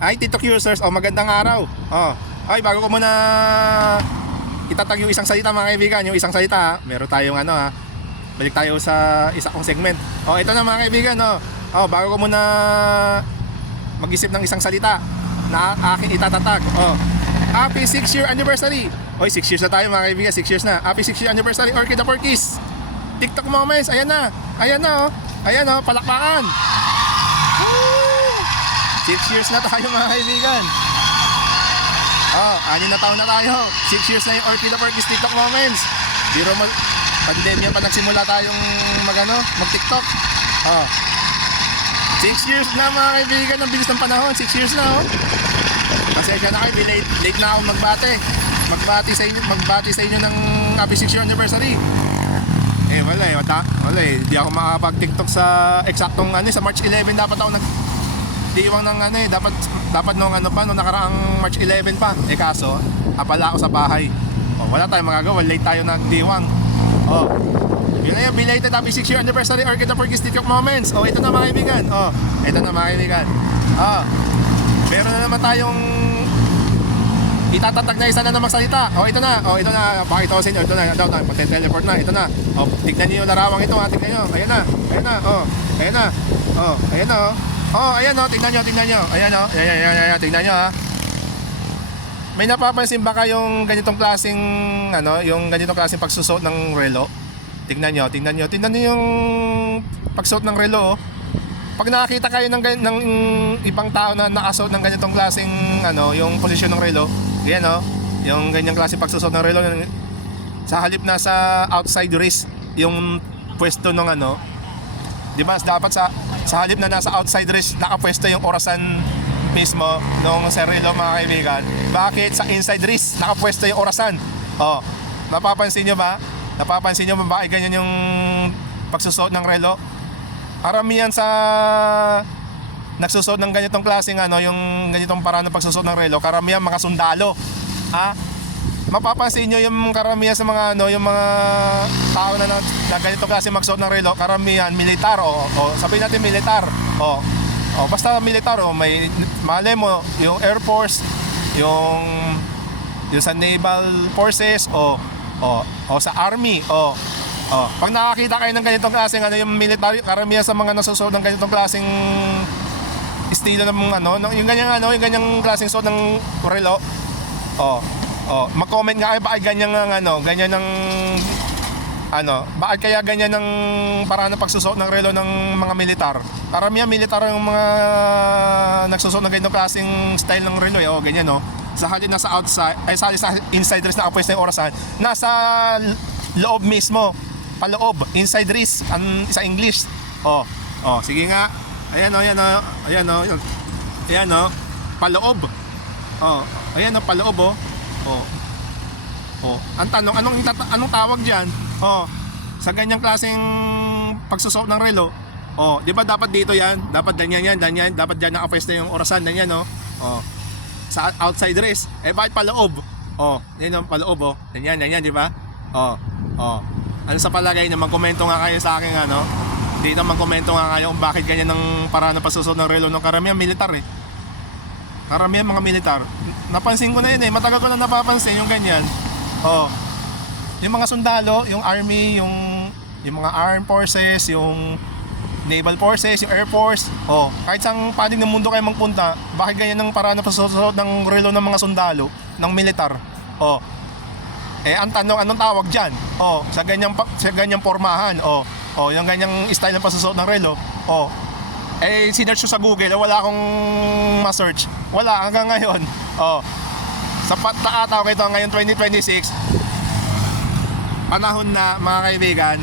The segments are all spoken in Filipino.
Ay, TikTok users, magandang araw. Ay, bago ko muna itatag yung isang salita mga kaibigan, yung isang salita, meron tayong balik tayo sa isa kong segment. Ito na mga kaibigan, bago ko muna mag-isip ng isang salita na aking itatatag. Happy 6-year anniversary. 6 years na tayo mga kaibigan, 6 years na. Happy 6-year anniversary, Orchid the Porkies. TikTok moments, ayan na. Ayan na, palakpakan. 6 years na tayo mga kaibigan. 6 na taon na tayo. 6 years na yung Orchid the Porkies TikTok moments. Biro mo, pandemya pa nagsimula tayong mag-TikTok. 6 years na mga kaibigan, ang bilis ng panahon. 6 years na Pasensya na kayo, late na ako magbati sa inyo ng happy 6-year anniversary. Wala hindi ako makapag-TikTok sa eksaktong sa March 11 dapat ako nagdiwang ng dapat nung nakaraang March 11 pa. Kaso, apala ako sa bahay. Wala tayong magagawa, late tayo nagdiwang. Yun na yun, belated happy 6-year anniversary Orchid the Porkies TikTok moments. Ito na mga kaibigan. Ito na mga kaibigan. Meron na naman tayong itatatag na isa na magsalita. Ito na. Pakita ko sa inyo. Ito na. Magte-teleport na. Ito na. Tignan niyo yung larawang ito. Tignan niyo. Ayan na. Ayan na. Ayan na. Ayan na. Ayan na. Tignan niyo. Ayan na. Ayan. Tignan niyo May napapansin ba kayong ganitong klaseng yung ganitong klaseng pagsusuot ng relo? Tignan niyo yung pagsuot ng relo. Pag nakakita kayo ng ibang tao na nakasuot ng ganitong klaseng yung posisyon ng relo, ganyan yung ganyang klaseng pagsusot ng relo, sa halip na sa outside wrist yung pwesto ng di ba dapat sa halip na nasa outside wrist nakapwesto yung orasan mismo nung sa relo mga kaibigan, bakit sa inside wrist nakapwesto yung orasan? Napapansin nyo ba bakit ganyan yung pagsusot ng relo? Karamihan sa nagsusot ng ganitong klaseng yung ganitong paraan ng pagsusot ng relo, karamihan mga sundalo. Mapapansin nyo yung karamihan sa mga yung mga tao na ganitong klaseng magsuot ng relo, karamihan militar sabihin natin militar. Basta militar may mali mo yung Air Force, yung sa Naval Forces o sa Army pag nakakita kayo ng ganitong klaseng yung military, karamihan sa mga nasusuot ng ganitong klaseng estilo ng yung ganyang klaseng suot ng relo. Mag-comment nga kayo bakit ganyan bakit kaya ganyan ng paraan ng pagsusuot ng relo ng mga militar. Karamihan militar yung mga nagsusuot ng ganitong klaseng style ng relo ganyan sa halin nasa outside sa inside wrist na kapwes na yung orasan, nasa loob mismo, paloob, inside wrist sa English. Sige nga. Ayan paloob. Ayan paloob. Ang tanong, anong tawag diyan? Sa ganyang klaseng pagsusuot ng relo. Di ba dapat dito yan? Dapat ganyan, dapat diyan nakapwesto yung orasan, ganyan sa outside wrist. Bakit paloob? Yan paloob Ganyan, di ba? Ano sa palagay niyo? Magkomento nga kayo sa akin dito magkomento nga kayo kung bakit ganyan ng paraan ng pagsusuot ng relo ng karamihan militar Karamihan mga militar. Napansin ko na yun matagal ko na napapansin yung ganyan. Yung mga sundalo, yung army, yung mga armed forces, yung naval forces, yung air force. Kahit sang panig ng mundo kayo magpunta, bakit ganyan ng paraan ng pagsusuot ng relo ng mga sundalo, ng militar? Ang tanong, anong tawag dyan? Sa ganyang pormahan, yung ganyang style ng pagsusuot ng relo, sinearch ko sa Google, wala akong ma-search. Wala, hanggang ngayon. Sapat na ata ito ngayon 2026. Panahon na mga kaibigan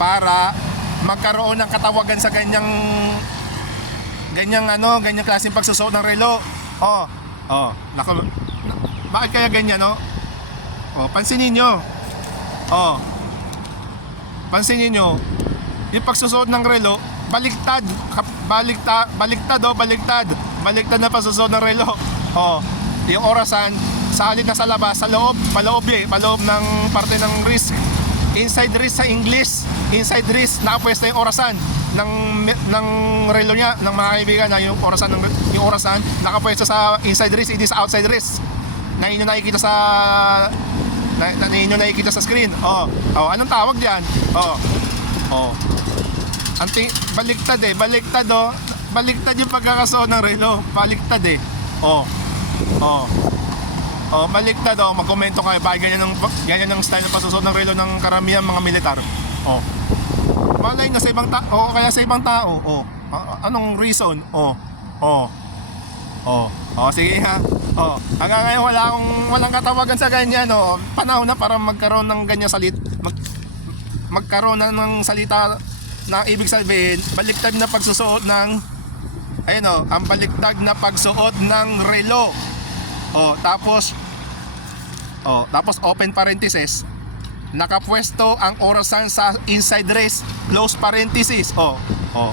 para magkaroon ng katawagan sa ganyang klaseng pagsusuot ng relo. Bakit kaya ganyan pansinin nyo. Pansinin nyo. Yung pagsusuot ng relo, baliktad na pagsusuot ng relo. Yung orasan, sa halip na sa labas, sa loob, paloob ng parte ng wrist. Inside wrist sa English, inside wrist, nakapwesto yung orasan. ng relo niya, ng mga kaibigan, na yung orasan nakapwesto sa inside wrist, hindi sa outside wrist. Na inyo nakikita sa nakikita sa screen. Anong tawag diyan? Baliktad eh, baliktad oh. Baliktad yung pagkakasuot ng relo. Baliktad eh. Baliktad oh. Magkomento kayo bakit ganyan ang style ng pagsusuot ng relo ng karamihan mga militar. Malay na sa ibang tao, kaya sa ibang tao. Anong reason? Sige ha. Hanggang ngayon walang katawagan sa ganyan. Panahon na para magkaroon ng ganyan magkaroon na ng salita na ibig sabihin baliktad na pagsusuot ng ang baliktad na pagsuot ng relo. Tapos open parenthesis, nakapwesto ang orasan sa inside wrist, close parenthesis.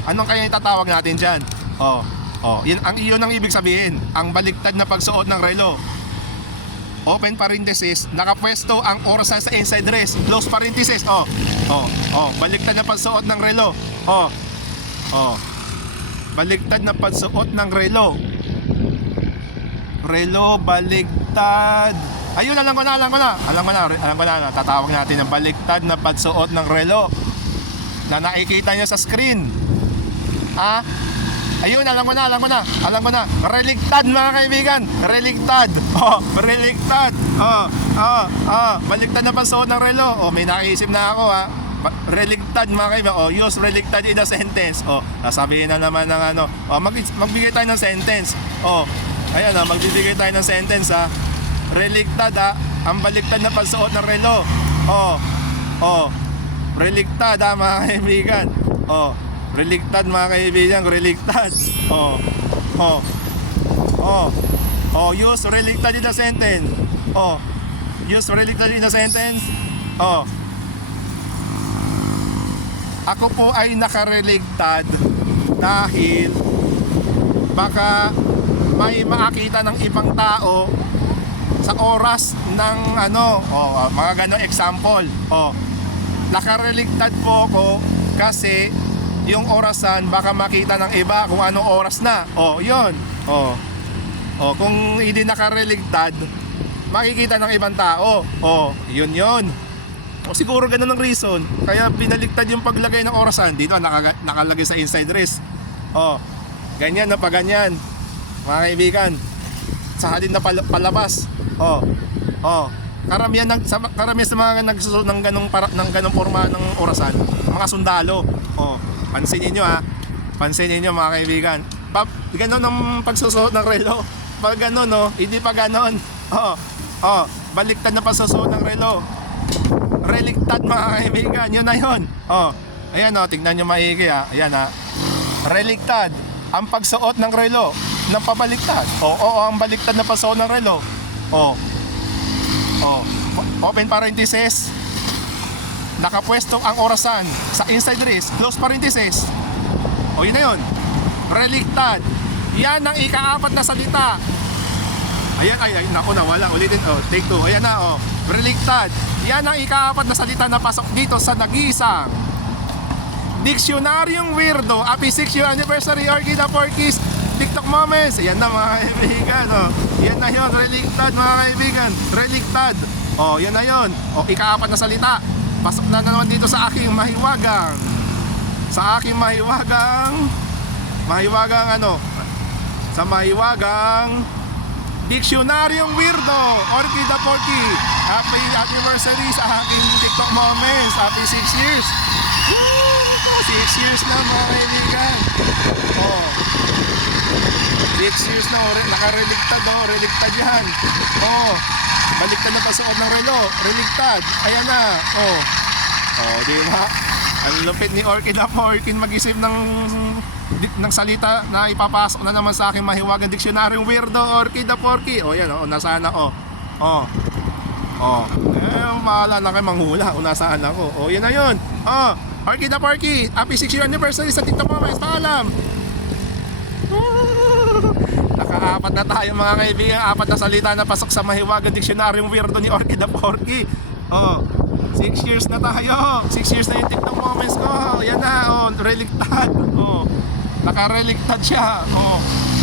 Anong kaya itatawag natin diyan? Yun ang ibig sabihin, ang baliktad na pagsuot ng relo. Open parenthesis, nakapwesto ang orasan sa inside wrist, close parenthesis. Baliktad na pagsuot ng relo. Baliktad na pagsuot ng relo. Relo baliktad. Ayun, alam ko na. Tatawag natin ang baliktad na pagsuot ng relo na nakikita nyo sa screen. Ayun, alam ko na. Reliktad mga kaibigan. Reliktad. Reliktad. Baliktad na pagsuot ng relo. May naisip na ako Reliktad mga kaibigan. Use reliktad in a sentence. Sasabihin na naman ng magbigay tayo ng sentence. Ayan magbibigay tayo ng sentence Reliktad ang baliktad na pagsuot ng relo. Reliktad mga kaibigan. Reliktad mga kaibigan, reliktad. Use reliktad in a sentence. Use reliktad in a sentence. Ako po ay nakareliktad dahil baka may makakita ng ibang tao sa oras ng mga ganong example. Nakareliktad po ako kasi yung orasan baka makita ng iba kung anong oras na. Yun. Kung hindi nakareligtad, makikita ng ibang tao. Yun. Siguro ganun ang reason. Kaya pinaligtad yung paglagay ng orasan. Dito nakalagay sa inside wrist. Ganyan na pa ganyan. Mga kaibigan, sa halin na palabas. Karamihan sa mga nagsusunod ng ganung forma ng orasan, mga sundalo. Pansinin nyo mga kaibigan. Ganon ang pagsusuot ng relo. Pag ganon hindi pa ganon. Baliktad na pagsusuot ng relo. Reliktad mga kaibigan, yun na yun. Ayan tignan nyo maigi Ayan reliktad ang pagsuot ng relo ng pabaliktad. Ang baliktad na pagsuot ng relo. Open parenthesis, nakapwesto ang orasan sa inside wrist, close parenthesis. Yun na yun. Reliktad. Yan ang ika-4 na salita. Ayan, naku, nawala. Ulitin, take 2. Ayan na, Reliktad. Yan ang ika-4 na salita na pasok dito sa nag-iisang Diksionaryong Weirdo. Happy 6th year anniversary, Orchida Porkies TikTok Moments. Ayan na mga kaibigan. Yan na yun, reliktad mga kaibigan. Reliktad. Yan na yun. Ika-4 na salita. Pasok na naman dito sa aking mahiwagang. Sa mahiwagang Diksionaryong Weirdo, Orchida Porky. Happy anniversary sa aking TikTok Moments. Happy 6 years. 6 years na mga kaibigan. 6 years na, nakareliktad reliktad yan. Baliktad na pasuot ng relo, reliktad. Ayan na. Di ba? Ang lupit ni Orchida Porky mag-isip ng salita na ipapasok na naman sa aking mahiwagang Diksionaryong Weirdo, Orchida Porky. Yan nasaan ako. Mahala na kayo manghula kung nasaan ako. Yan na yun. Orchida Porky, happy 6th year anniversary sa TikTok Moments. Paalam. Naka-4 na tayo mga kaibigan. 4 na salita na pasok sa mahiwagang Diksionaryong Weirdo ni Orchida Porky. 6 years na tayo. 6 years na yung TikTok Moments. comments ko. Yan na, oh, relictad. Oh. Naka-relictad siya. Oh.